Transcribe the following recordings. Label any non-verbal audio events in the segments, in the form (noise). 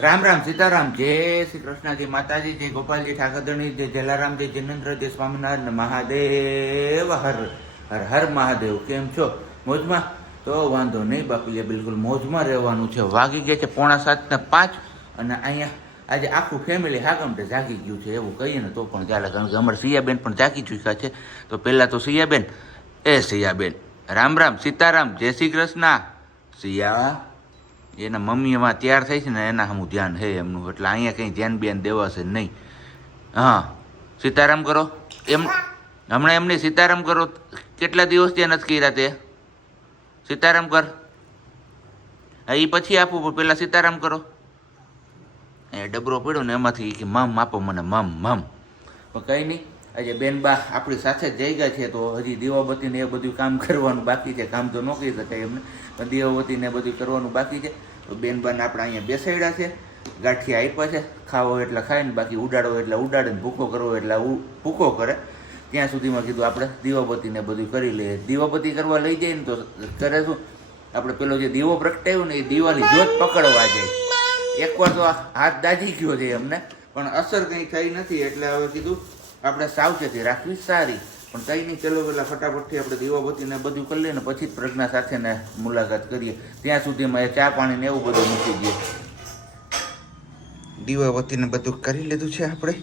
રામ રામ સીતારામ, જય શ્રી કૃષ્ણજી માતાજી, જય ગોપાલજી ઠાકરધણી, જય જલારામ, જય જિનેન્દ્ર, જય સ્વામિનારાયણ મહાદેવ, હર હર હર મહાદેવ. કેમ છો? મોજમાં? તો વાંધો નહીં બાપુલે બિલકુલ મોજમાં રહેવાનું છે. વાગી ગયા છે પોણા સાત ને પાંચ અને અહીંયા આજે આખું ફેમિલી હાગમટે જાગી ગયું છે, એવું કહીએ ને તો પણ ચાલે. કારણ કે અમારે સિયાબેન પણ જાગી ચૂક્યા છે. તો પહેલાં તો સિયાબેન, એ સિયાબેન. રામ રામ સીતારામ, જય શ્રી કૃષ્ણ. સિયા એના મમ્મી એમાં તૈયાર થઈ છે ને એના સામું ધ્યાન છે એમનું. એટલે અહીંયા કંઈ ધ્યાન બેન દેવાશે નહીં. હા, સીતારામ કરો. એમ, હમણાં એમની સીતારામ કરો. કેટલા દિવસ ત્યાં નથી કર્યા તે? સીતારામ કર. હા એ પછી આપું પહેલાં સીતારામ કરો. એ ડબરો પડ્યો ને એમાંથી કે, મમ, આપો મને, મમ મમ. પણ કંઈ નહીં. આજે બેનબા આપણી સાથે જઈ ગયા છે, તો હજી દીવાબત્તીને એ બધું કામ કરવાનું બાકી છે. કામ તો ન કહી શકાય એમને, પણ દીવાબત્તીને બધું કરવાનું બાકી છે. તો બેનબાને આપણે અહીંયા બેસાડ્યા છે ગાંઠી આપ્યા છે, ખાવો એટલે ખાય ને બાકી ઉડાડો એટલે ઉડાડે ભૂકો કરવો એટલે ભૂકો કરે. ત્યાં સુધીમાં કીધું આપણે દીવાબત્તીને બધું કરી લઈએ. દીવાબત્તી કરવા લઈ જઈએ ને તો કરે શું? આપણે પેલો જે દીવો પ્રગટાવ્યો ને એ દીવાની જોત પકડવા જાય. એકવાર તો હાથ દાજી ગયો છે અમને પણ અસર કંઈ થઈ નથી. એટલે હવે કીધું આપણે સાવચેતી રાખવી સારી. પણ કંઈ નહીં ચલો પેલા ફટાફટથી આપણે દીવાબત્તીને બધું કરી લઈએ ને પછી જ પ્રજ્ઞા સાથેને મુલાકાત કરીએ. ત્યાં સુધીમાં એ ચા પાણી ને એવું બધું મૂકી દઈએ. દીવાબત્તીને બધું કરી લીધું છે આપણે.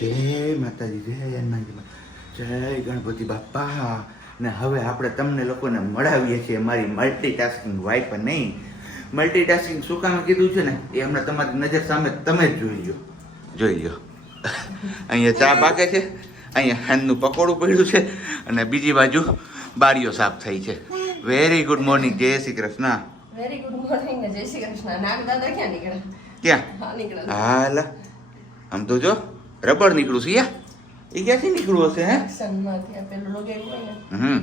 જય માતાજી જય હનુમાનજી જય ગણપતિ બાપા. ને હવે આપણે તમને લોકોને મળાવીએ છીએ મારી મલ્ટીટાસ્કિંગ વાઈફ નહીં. મલ્ટીટાસ્કિંગ શું કામ કીધું છે ને? એ હમણાં તમારી નજર સામે તમે જ જોઈ લો જોઈ લો અહીંયા ચા પાકે છે અહીંયા હાનનું પકોડું પડ્યું છે અને બીજી બાજુ બારીઓ સાફ થઈ છે. વેરી ગુડ મોર્નિંગ જય Shri Krishna. Very good morning જય શ્રી કૃષ્ણ. નાગ દાદા ક્યાં નીકળ્યા ક્યાં? નીકળ્યા હાલ. આમ તો જો રબર નીકળું છે યા? એ ક્યાંથી નીકળ્યું હશે હે? સનમાંથી પેલું લોગ હમ.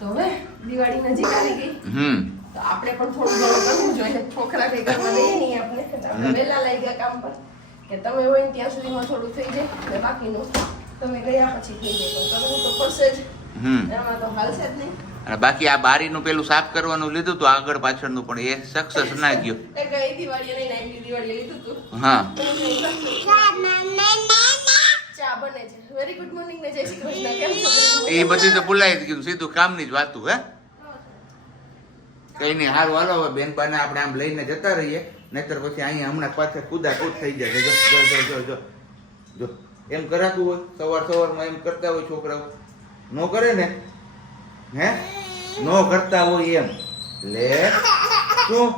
તો હવે દિવાળી નજીક આવી ગઈ. હમ. તો આપણે પણ થોડું ઘણું કરવું જોઈએ. છોકરા કઈ કરવા દઈએ નહીં આપણે એટલે લઈ ગયા કામ પર. કે તમે હોય ને ત્યાં સુધીમાં થોડું થઈ જાય ને બાકીનું તમે ગયા પછી થઈ જાય. કરવું તો પડશે જ. હમ. એમાં તો હાલશે જ નહીં. અને બાકી આ બારીનું પેલું સાફ કરવાનું લીધું હતું આગળ પાછળનું પણ એ સક્સેસ ના ગયો. હા? એ બધી તો ભૂલાઈ જ ગયું સીધું કામની જ વાતું હે? કઈ નહીં હારું હાલો હવે બેન બાને આપણે આમ લઈને જતા રહીએ. નહીતર પછી અહીંયા હમણાં પાછળ કુદા કુદ થઈ જાય જો જો જો જો જો. એમ કરાતું હોય, સવાર સવારમાં એમ કરતા હોય છોકરાઓ. નો કરે ને? હે? નો કરતા હોય એમ. લે, શું?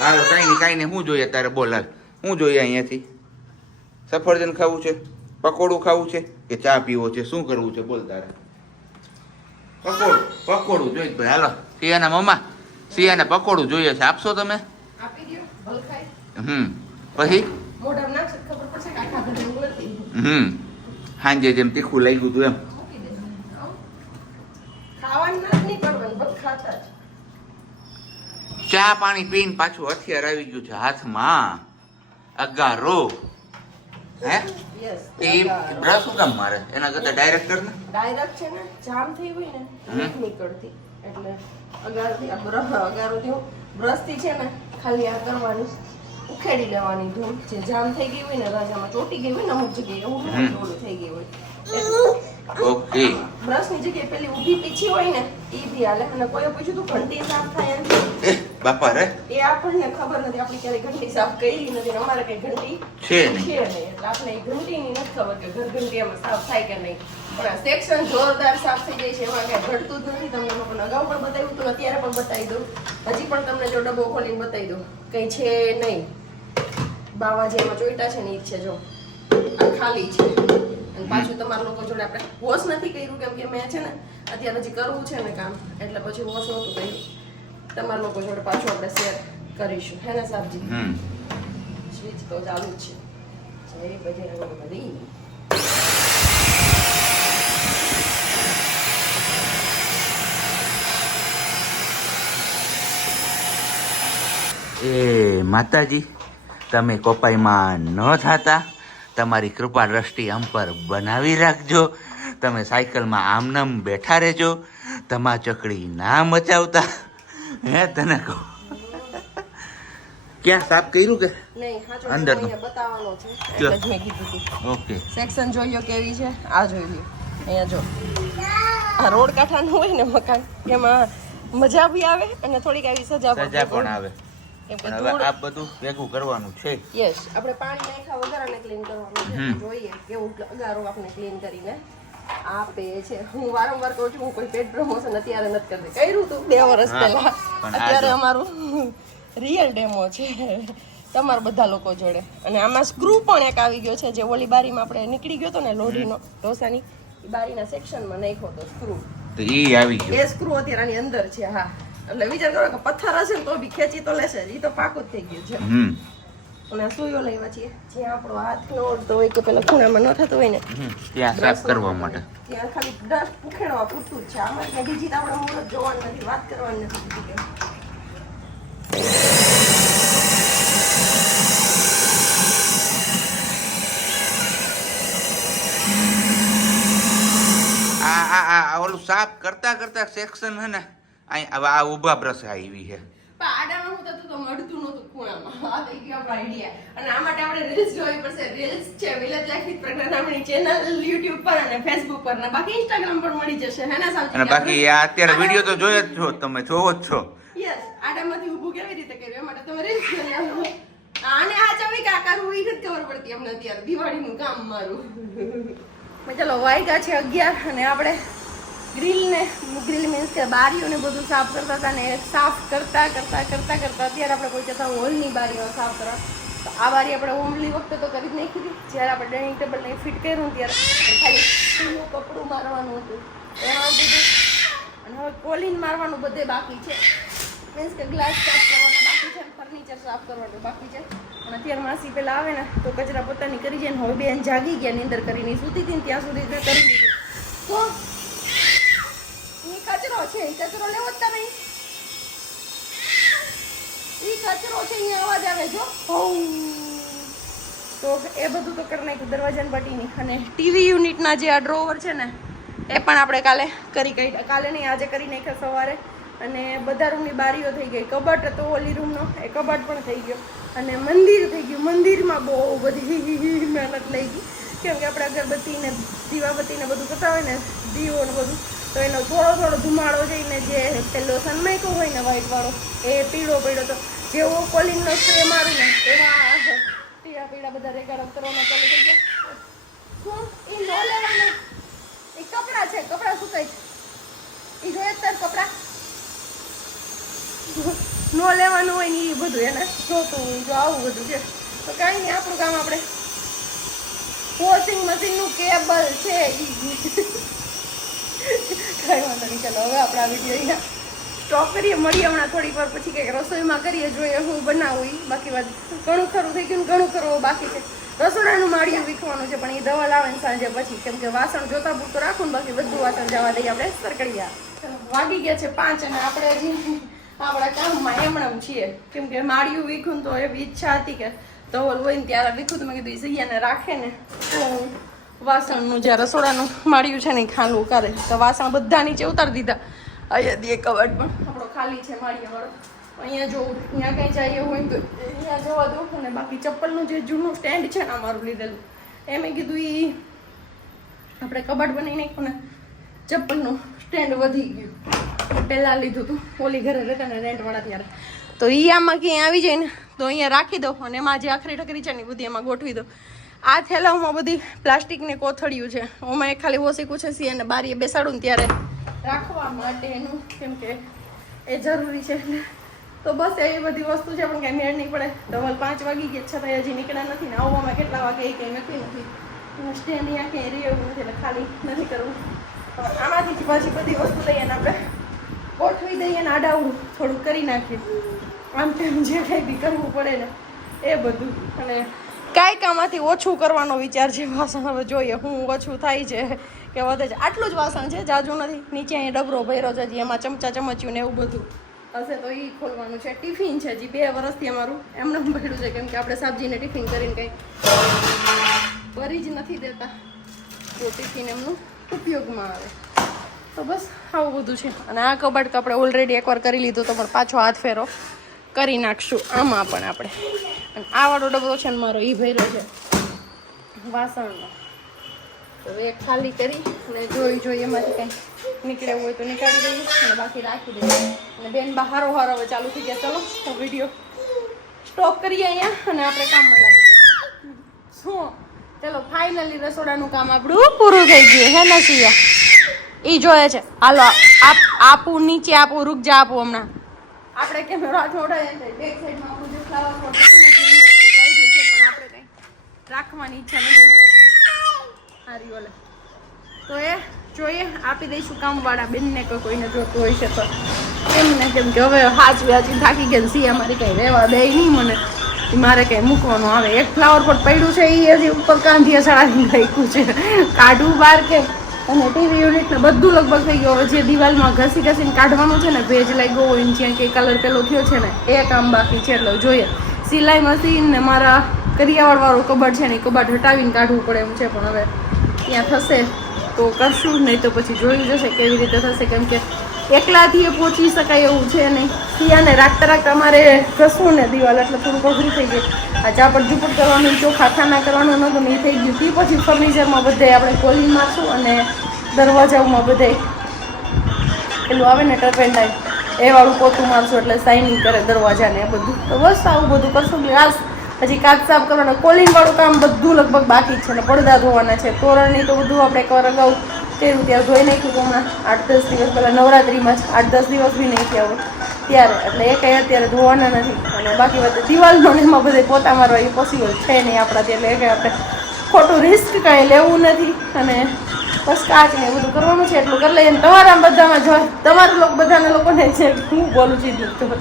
હાલ, કાંઈ નહીં કાંઈ નહીં. શું જોઈએ તારે, બોલ હાલ. શું જોઈએ અહીંયાથી? સફરજન ખાવું છે? પકોડું ખાવું છે? કે ચા પીવો છે? શું કરવું છે? બોલ તારે. પકોડું પકોડું જોઈએ ભાઈ. હાલો એના મમ્મા સિયાને પકોડું જોઈએ છે. આપશો તમે? હમ. પછી? હમ. સાંજે જેમ તીખું લાગ્યું હતું એમ. ચા પાણી પીને પાછું હથિયાર આવી ગયું છે હાથમાં. અગારો. હે? એ બ્રશ શું કામ મારે? એના કરતા ડાયરેક્ટર ને? ડાયરેક્ટ છે ને જામ થઈ હોય ને નીકળતી. એટલે અગારથી આ બ્રશથી છે ને ખાલી આ કરવાની. ઉખેડી લેવાની ધૂળ જે જામ થઈ ગઈ હોય ને રાજામાં ચોટી ગઈ હોય ને અમુક જગ્યાએ એવું ધૂળ થઈ ગઈ હોય. ઓકે. બ્રશની જગ્યાએ પેલી ઊભી પીછી હોય ને એ બી હાલે. અને કોઈ પૂછ્યું તું ઘંટી સાફ થાય એમ? એ બાપા રે. એ આપણને ખબર નથી. આપણે ક્યારે ઘંટી સાફ કરી નથી. અમારે કઈ ઘંટી છે નહીં. છે નહીં. એટલે આપણે એ ઘંટીની નથી ખબર કે ઘર ઘંટી એમાં સાફ થાય કે નહીં. પણ સેક્શન જોરદાર સાફ થઈ જાય છે. એમાં કઈ ઘટતું જ નથી. તમને લોકોને અગાઉ પણ બતાવ્યું હતું અત્યારે પણ બતાવી દઉં. હજી પણ તમને જો ડબ્બો ખોલીને બતાવી દઉં. કઈ છે નહીં. બાવા જે એમાં ચોઈટા છે ને છે જો. આ ખાલી છે. અને પાછું તમારા લોકો જોડે આપણે વોશ નથી કર્યું કેમ કે મેં છે ને અત્યારે હજી કરવું છે ને કામ. એટલે પછી વોશ નહોતું કર્યું. તમારા લોકો જોડે પાછું આપણે શેર કરીશું. હે ને સાહેબજી? સ્વિચ તો ચાલુ જ છે. જય બજરંગ બલી એ માતાજી તમે કોપાઈમાં ન થતા તમારી કૃપા દ્રષ્ટિ આમ પર બનાવી રાખજો તમે સાયકલમાં આમનામ બેઠા રહેજો તમા ચકડી ના મચાવતા. હે તને કહો. ક્યાં સાફ કર્યું કે? અંદર બતાવવાનો છે. ઓકે. સેક્શન જોઈ લો કેવી છે. આ જોઈ લો. અહીંયા જો. આ રોડ કાંઠાનું હોય ને મકાન એમાં મજા બી આવે અને થોડીક આવી સજા પણ આવે. પણ હવે આ બધું ભેગું કરવાનું છે. યસ આપણે પાણી નાખ્યા વગર આને ક્લીન કરવાનું છે. જોઈએ કેવું અગારો આપણે ક્લીન કરીને. આપે છે. હું વારંવાર કહું છું હું કોઈ પેટ પ્રમોશન અત્યારે નથી કરતી. કર્યું તું બે વર્ષ પહેલા. અત્યારે અમારું રિયલ ડેમો છે. તમારા બધા લોકો જોડે. અને આમાં સ્ક્રૂ પણ એક આવી ગયો છે જે ઓલી બારીમાં આપણે નીકળી ગયો હતો ને લોઢીનો ઢોસાની. એ બારીના સેક્શનમાં નાખ્યો હતો સ્ક્રૂ તો એ આવી ગયો. એ સ્ક્રૂ અત્યારે આની અંદર છે હા. એટલે વિચાર કરો કે પથ્થર હશે ને તો બી ખેંચી તો લેશે એ તો પાકું જ થઈ ગયું છે. હમ. અને આ લેવા છીએ. જ્યાં આપણો હાથ નો ઓળતો હોય કે પેલા ખૂણામાં ન થતો હોય ને ત્યાં સાફ કરવા માટે. ત્યાં ખાલી ડસ્ટ ઉખેડવા પૂરતું છે. આમાં કઈ બીજી આપણે મુહૂર્ત જોવાનું નથી વાત કરવાની નથી આ આ આ ઓલું સાફ કરતા કરતા સેક્શન હે ને આ ઊભા બ્રશ આવી છે. આડામાં હું તો મળતું નહોતું ખૂણામાં. આ થઈ ગયો આપણો આઈડિયા અને આ માટે આપણે રીલ્સ જોવી પડશે. રીલ્સ છે વિલેજ લાઈફ પ્રજ્ઞા નામની ચેનલ યુટ્યુબ પર અને ફેસબુક પર. ને બાકી ઇન્સ્ટાગ્રામ પર મળી જશે. હે ને સાવજી અને બાકી આ અત્યારે વીડિયો તો જોયો જ છો તમે જોવો જ છો. યસ આડામાંથી ઊભું કેવી રીતે કર્યું? એ માટે તમે રીલ્સ જોઈ આને આ ચવી કાકા હું ઈ ખબર પડતી અમને અત્યારે. દિવાળીનું કામ મારું. (laughs) મેં ચલો વાયગા છે અગિયાર અને આપણે ગ્રીલ ને ગ્રીલ મીન્સ કે બારીઓને બધું સાફ કરતા હતા ને સાફ કરતા કરતા કરતા કરતા અત્યારે આપણે કોઈ જતા હોલની બારીઓ સાફ કરવા. તો આ બારી આપણે ઓમલી વખતે તો કરી જ નાખી હતી. જ્યારે આપણે ડાઇનિંગ ટેબલ ને ફિટ કર્યું ત્યારે ખાલી ખુલ્લું કપડું મારવાનું હતું. એમાં બધું અને હવે કોલિન મારવાનું બધે બાકી છે. મીન્સ કે ગ્લાસ સાફ કરવાનું બાકી છે ફર્નિચર સાફ કરવાનું બાકી છે. અને અત્યારે માસી પહેલાં આવે ને, તો કચરા પોતાની કરી જાય ને હવે બેન જાગી ગયા, નીંદર કરીને સૂતી હતી ને ત્યાં સુધી કરી દીધું. તો કચરો છે, એ કચરો લેવો જ તમે. ઈ કચરો છે અહીંયા અવાજ આવે જો. તો એ બધું તો કરી નાખ્યું, દરવાજાની પટ્ટીની અને ટીવી યુનિટના જે આ ડ્રોવર છે ને, એ પણ આપણે કાલે કરી કાઢ્યા. કાલે નહીં, આજે કરી નાખ્યા સવારે. અને બધા રૂમની બારીઓ થઈ ગઈ. કબાટ હતો ઓલી રૂમનો, એ કબાટ પણ થઈ ગયો. અને મંદિર થઈ ગયું. મંદિરમાં બહુ બધી (laughs) મહેનત લઈ ગઈ કેમ કે આપણે અગરબત્તી ને દીવાબત્તી ને બધું કરતા હોય ને, દીવો ને બધું. તો એનો થોડો થોડો ધુમાડો જઈને જે પેલો સનમાઈકો હોય ને વ્હાઈટ વાળો, એ પીળો પડ્યો તો જેવો નો સ્પ્રે મારું ને એવા પીળા પીળા બધા રેગાડા કરવાના ચાલુ થઈ ગયા. શું? એ નો લેવાના. એ કપડાં છે, કપડાં સુકાય છે. એ જોઈએ તાર કપડાં? નો લેવાનું હોય ને એ બધું એને જોતું હોય, જો આવું બધું છે. તો કાંઈ નહીં, આપણું કામ આપણે વોશિંગ મશીનનું કેબલ છે કાંઈ વાંધો નહીં. ચાલો, હવે આપણે આ વીડિયો સ્ટોપ કરીએ, મળીએ હમણાં થોડીક વાર પછી કંઈક રસોઈમાં કરીએ, જોઈએ હું બનાવું બાકી વાત ઘણું ખરું, થઈ ગયું ને ઘણું ખરું બાકી છે. રસોડાનું માળિયું વીખવાનું છે, પણ એ દવા લાવે ને સાંજે પછી. કેમ કે વાસણ જોતા પૂરતું રાખું ને બાકી બધું વાસણ જવા દઈએ આપણે, સરકડીયા. વાગી ગયા છે પાંચ અને આપણે હજી (laughs) આપણા કામમાં હમણાં છીએ. કેમ કે માળિયું વીખું તો એવી ઈચ્છા હતી કે ધવલ હોય ને ત્યારે વીખું તો મેં કીધું સૈયાને રાખે ને. વાસણનું જે રસોડાનું માળ્યું છે ને ખાલું કરે. તો વાસણ બધા નીચે ઉતારી દીધા. અહીંયા દે કબાટ પણ. આપણો ખાલી છે માળિયાવાળો અહીંયા જો અહીંયા કંઈ જઈએ હોય તો અહીંયા જવા દઉં અને બાકી ચપ્પલનું જે જૂનું સ્ટેન્ડ છે ને અમારું લીધેલું એ મેં કીધું એ આપણે કબાટ બનાવી નાખ્યું ને, ચપ્પલનું સ્ટેન્ડ વધી ગયું. પહેલાં લીધું હતું ઓલી ઘરે રહેતા ને રેન્ટવાળા ત્યારે. તો એ આમાં ક્યાંય આવી જાય ને, તો અહીંયા રાખી દો અને એમાં જે આખરી ટકરી છે ને બધી એમાં ગોઠવી દો આ થેલાઓમાં બધી પ્લાસ્ટિકને કોથળિયું છે. ઓમાં એ ખાલી ઓસીકું છે સી અને બારીએ બેસાડું ત્યારે રાખવા માટેનું કેમ કે એ જરૂરી છે. તો બસ એ બધી વસ્તુ છે, પણ કાંઈ મેળ નહીં પડે. ડબલ પાંચ વાગી ગયા છતાં હજી નીકળ્યા નથી ને આવવામાં કેટલા વાગે એ કંઈ નથી અને સ્ટેન્ડ અહીંયા ક્યાંય રહી એવું નથી, એટલે ખાલી નથી કરવું. આમાંથી જ પાછી બધી વસ્તુ લઈએ ને આપણે. ગોઠવી દઈએ ને આડાવું, થોડુંક કરી નાખીએ. આમ તેમ જે કંઈ બી કરવું પડે ને એ બધું. અને કાંઈક આમાંથી ઓછું કરવાનો વિચાર છે વાસણ હવે જોઈએ, હું ઓછું થાય છે કે વધે છે. આટલું જ વાસણ છે, જાજુ નથી. નીચે અહીં ડબરો ભર્યો છે, હજી એમાં ચમચા ચમચ્યું ને એવું બધું. હશે તો એ ખોલવાનું છે. ટિફિન છે હજી બે વર્ષથી અમારું એમને ભર્યું છે, કેમ કે આપણે સબ્જીને ટિફિન કરીને કંઈ ભરી જ નથી દેતા. તો ટિફિન એમનું ઉપયોગમાં આવે. તો બસ આવું બધું છે. અને આ કબાટ તો આપણે ઓલરેડી એકવાર કરી લીધું તો પણ પાછો હાથ ફેરો. કરી નાખશું. આમાં પણ આપણે. અને આ વાળો ડબ્બો છે ને મારો એ ભર્યો છે. વાસણનો. તો એ ખાલી કરી અને જોઈ જોઈ એમાંથી કંઈ નીકળ્યું હોય તો નીકાળી દઈએ અને બાકી રાખી દઈએ. અને બેન બહારો હારો હવે ચાલુ થઈ ગયા. ચલો, તો વીડિયો સ્ટોપ કરીએ અહીંયા અને આપણે કામમાં લાગીએ. શું? ચલો ફાઇનલી રસોડાનું કામ આપણું પૂરું થઈ ગયું હે ને સિયા ઈ જોયે છે. હાલો, આપ આપું નીચે, આપું, રૂક જા, આપું હમણાં. આપણે કેમેરો હાથમાં ઉડાડીએ બેક સાઈડમાં આપણું જે ફ્લાવર પોટ હતું ને કાઢ્યું છે, પણ આપણે કંઈ રાખવાની ઈચ્છા નથી. સારી ઓલે તો એ, જોઈએ, આપી દઈશું કામવાળા બેનને કોઈ કોઈને જોતું હોય છે તો. એમને કેમ કે હવે હાચ વ્યાચી થાકી ગયા સી સિયા મારી કંઈ રહેવા દે નહીં મને. મારે કંઈ મૂકવાનું આવે. એક ફ્લાવર પોટ પડ્યું છે એ હજી ઉપર કાંધિયા સડાવીને રાખ્યું છે. કાઢવું બહાર કે અને ટીવી યુનિટને બધું લગભગ થઈ ગયું. હવે જે દિવાલમાં ઘસી ઘસીને કાઢવાનું છે ને, ભેજ લાગ્યો હોય ને જ્યાં કંઈ કલર પેલો થયો છે ને, એ કામ બાકી છે. એટલે જોઈએ. સિલાઈ મશીન ને મારા કરિયાવાળવાળું કબાટ છે ને, એ કબાટ હટાવીને કાઢવું પડે એમ છે, પણ હવે ત્યાં થશે તો કરશું, નહીં તો પછી જોયું જશે કેવી રીતે થશે. કેમ કે એકલાથી એ પહોંચી શકાય એવું છે નહીં. સિયાને રાખતા રાખતા અમારે ઘસવું ને દિવાલ, એટલે થોડુંક અઘરું થઈ ગયું. આ ઝાપટ ઝૂપડ કરવાનું, ચોખા ખાના કરવાનું નહોતું એ થઈ ગયું. તે પછી ફર્નિચરમાં બધે આપણે કોલિંગ મારશું અને દરવાજાઓમાં બધે પેલું આવે ને ટર્પેન્ડાઇન એ વાળું પોતું મારશું એટલે સાઇનિંગ કરે દરવાજાને બધું. તો બસ આવું બધું કરશું ગ્લાસ પછી કાચ સાફ કરવાના. કોલિંગ વાળું કામ બધું લગભગ બાકી છે ને પડદા ધોવાના છે. તોરણની તો બધું આપણે એકવાર અગાઉ તેરું ત્યાં જોઈ નાખ્યું તો હમણાં આઠ દસ દિવસ પહેલાં નવરાત્રિમાં જ આઠ દસ દિવસ બી નહીં થયા હોય. ત્યારે, એટલે એ કંઈ અત્યારે ધોવાના નથી. અને બાકી વાત દિવાલનો એમાં બધે પોતા મારવા એ પોસિબલ છે નહીં આપણાથી, એટલે એ કંઈ આપણે ખોટું રિસ્ક કાંઈ લેવું નથી. અને બસ કાચ ને બધું કરવાનું છે, એટલું કરી લઈએ. તમારા બધામાં જો, તમારા લોકો, બધાને લોકોને છે હું બોલું છું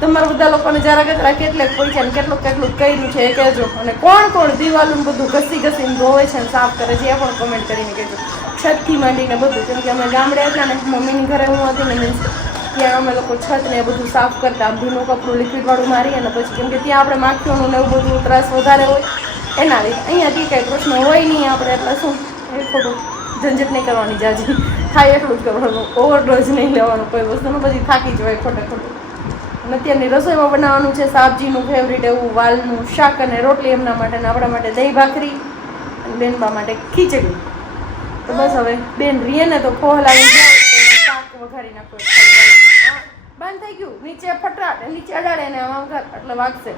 તમારા બધા લોકોને જરા કચરા કેટલેક છે ને કેટલું કેટલું કર્યું છે એ કહેજો. અને કોણ કોણ દિવાલું બધું ઘસી ઘસીને ધોવે છે ને સાફ કરે છે એ પણ કમેન્ટ કરીને કહેજો. છતથી માંડીને બધું. કેમ કે અમે ગામડે હતા ને મમ્મીની ઘરે હું હતી ને મીન્સ ત્યાં અમે લોકો છત ને બધું સાફ કરતા. ભીનું કપડું લિક્વિડવાળું મારી અને પછી કેમ કે ત્યાં આપણે માખીઓનું ને એવું બધું ત્રાસ વધારે હોય. એના લીધે. અહીંયાથી કંઈ પ્રશ્ન હોય નહીં આપણે, એટલે શું? એ ખોટું ઝંઝટ નહીં કરવાની જાજી. થાય એટલું જ કરવાનું. ઓવરડોઝ નહીં લેવાનું કોઈ વસ્તુનું પછી થાકી જવાય ખોટે ખોટું. અને અત્યારની રસોઈમાં બનાવવાનું છે સાબજીનું ફેવરિટ એવું વાલનું શાક અને રોટલી એમના માટે અને આપણા માટે દહીં ભાખરી અને બેનબા માટે ખીચડી. તો બસ હવે બેન રીએ ને તો ફોહલાવી જાય પાક વઘારી નાખો બંધ થઈ ગયું. નીચે ફટાટ નીચે અડાડે ને આમ એટલે વાગશે.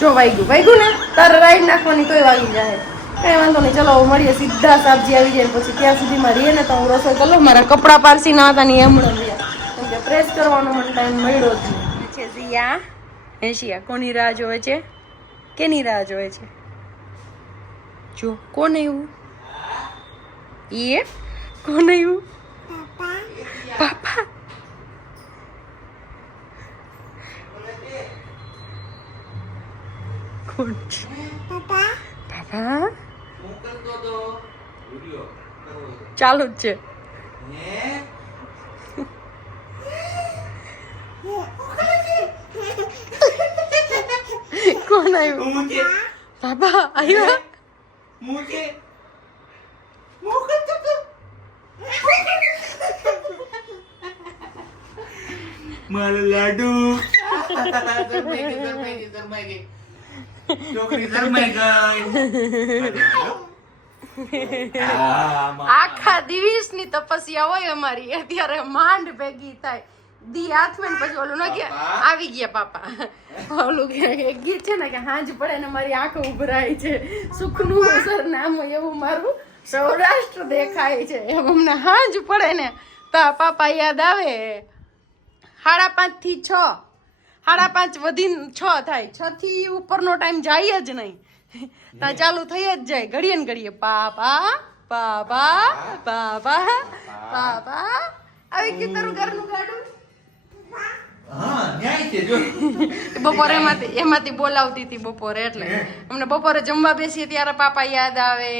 જો વાગ્યું વાગ્યું ને? તારે રાઈડ નાખવાની તોય વાગી જાય કઈ વાંધો નહીં. ચલો મળીએ. સીધા સાબજી આવી જાય પછી ત્યાં સુધીમાં રહીએ ને તો હું રસોઈ કરું મારા કપડાં પારસી ના હતા ને હમણાં રહ્યા. કે પ્રેસ કરવાનો મને ટાઈમ મળ્યો છે સિયા એશિયા કોની રાહ જોવે છે? કેની રાહ જોવે છે? જો, કોને એવું? એ કોણ એવું પાપા કોણ છે પાપા. ચાલુ જ છે હે કોણ આવ્યું મુકે પાપા આવ્યા મારો લાડુ. છોકરી શરમાઈ ગઈ. આ, માં. આખા તપસ્યા હોય અમારી. અત્યારે માંડ ભેગી થાય. દી હાથમાં ને પછી ઓલું ન કે આવી ગયા પાપા. ઓલું કે ગીત છે ને કે હાંજ પડે ને મારી આંખો ઉભરાય છે. સુખનું સરનામું એવું મારું. સૌરાષ્ટ્ર દેખાય છે. એમ અમને હાંજ પડે ને તો પાપા યાદ આવે. સાડા પાંચથી છ. સાડા પાંચ વધીને છ થાય. છ થી ઉપરનો ટાઈમ જાય જ નહીં. ત્યાં ચાલુ થઈ જ જાય. ઘડીએ ને ઘડીએ. પાપા પાપા પાપા. પાપા આવી ગયું તારું ઘરનું ગાડું? (laughs) બપોરે એમાંથી એમાંથી બોલાવતી હતી બપોરે એટલે. અમને બપોરે જમવા બેસીએ ત્યારે પાપા યાદ આવે.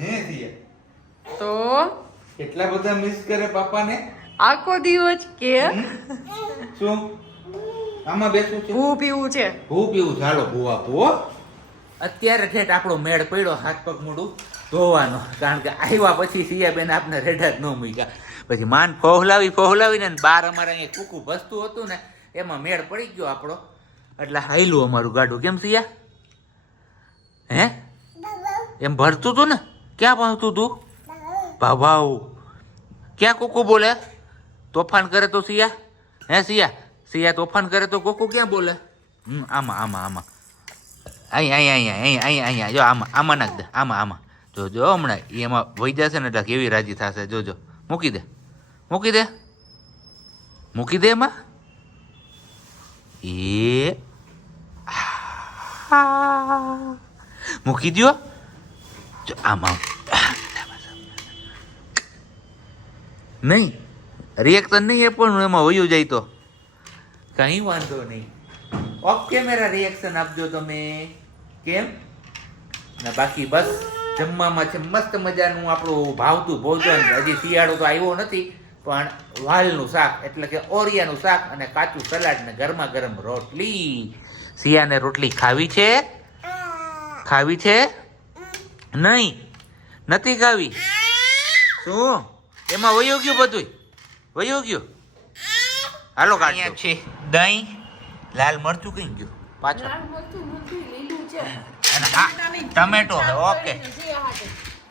હે સિયા તો? કેટલા બધા મિસ કરે પાપાને? આખો દિવસ કે? શું? આમાં બેસવું છે? હું પીવું છે. હું પીવું. ચાલો ભૂવા ભૂવો અત્યારે ઠેઠ આપણો મેળ પડ્યો હાથ પગ મોડું ધોવાનો. કારણ કે આવ્યા પછી સિયાબેન આપને રેડા જ ન મૂક્યા. પછી માન ફોહલાવી ફોહલાવીને ને બાર અમારે અહીંયા કુકુ ભસતું હતું ને એમાં મેળ પડી ગયો આપણો. એટલે હાયલું અમારું ગાડું કેમ સિયા? હે? એમ ભરતું તું ને? ક્યાં પહોંચતું તું ભાવ ક્યાં કોકો બોલે? તોફાન કરે તો સિયા હે સિયા સિયા તોફાન કરે તો કોકો ક્યાં બોલે? હમ, આમાં આમાં આમાં. અહીં અહીં અહીં અહીં અહીં અહીંયા જો, આમાં આમાં નાખ દે, આમાં આમાં. જો જો, હમણાં એમાં વહી જશે ને એટલે કેવી રાજી થશે? જોજો મૂકી દે. મૂકી દે. મૂકી દે એમાં. એ. મૂકી દ્યો. જો આમાં નહીં રિએક્શન નહીં એ પણ એમાં વયું જાય તો. કંઈ વાંધો નહીં. ઓફ કેમેરા રિએક્શન આપજો તમે. કેમ? ને બાકી બસ, જમવામાં છે મસ્ત મજાનું આપણું ભાવતું ભોજન. હજી શિયાળો તો આવ્યો નથી, પણ વાલનું શાક, એટલે કે ઓરિયાનું શાક અને કાચું સલાડ ને ગરમા ગરમ રોટલી. શિયાને રોટલી ખાવી છે? ખાવી છે? નહીં. નથી ખાવી. શું? એમાં વયો ગયું બધું વયો ગયું? હાલો કાઢ્યો છે. દહીં લાલ મરચું કઈ ગયું? પાછળ. Tomato okay.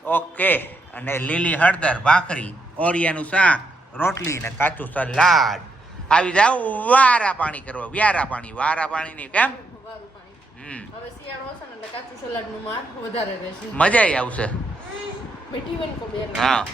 ઓકે. અને લીલી હળદર ભાખરી ઓરિયાનું શાક રોટલી ને કાચું સલાડ. આવી જાવ વારા પાણી કરવા. વ્યારા પાણી વારા પાણી નહીં કેમ? હવે શિયાળો હશે ને એટલે કાચું સલાડનું માર વધારે રહેશે. મજા આવશે. બેટી વન કો બેન. હા.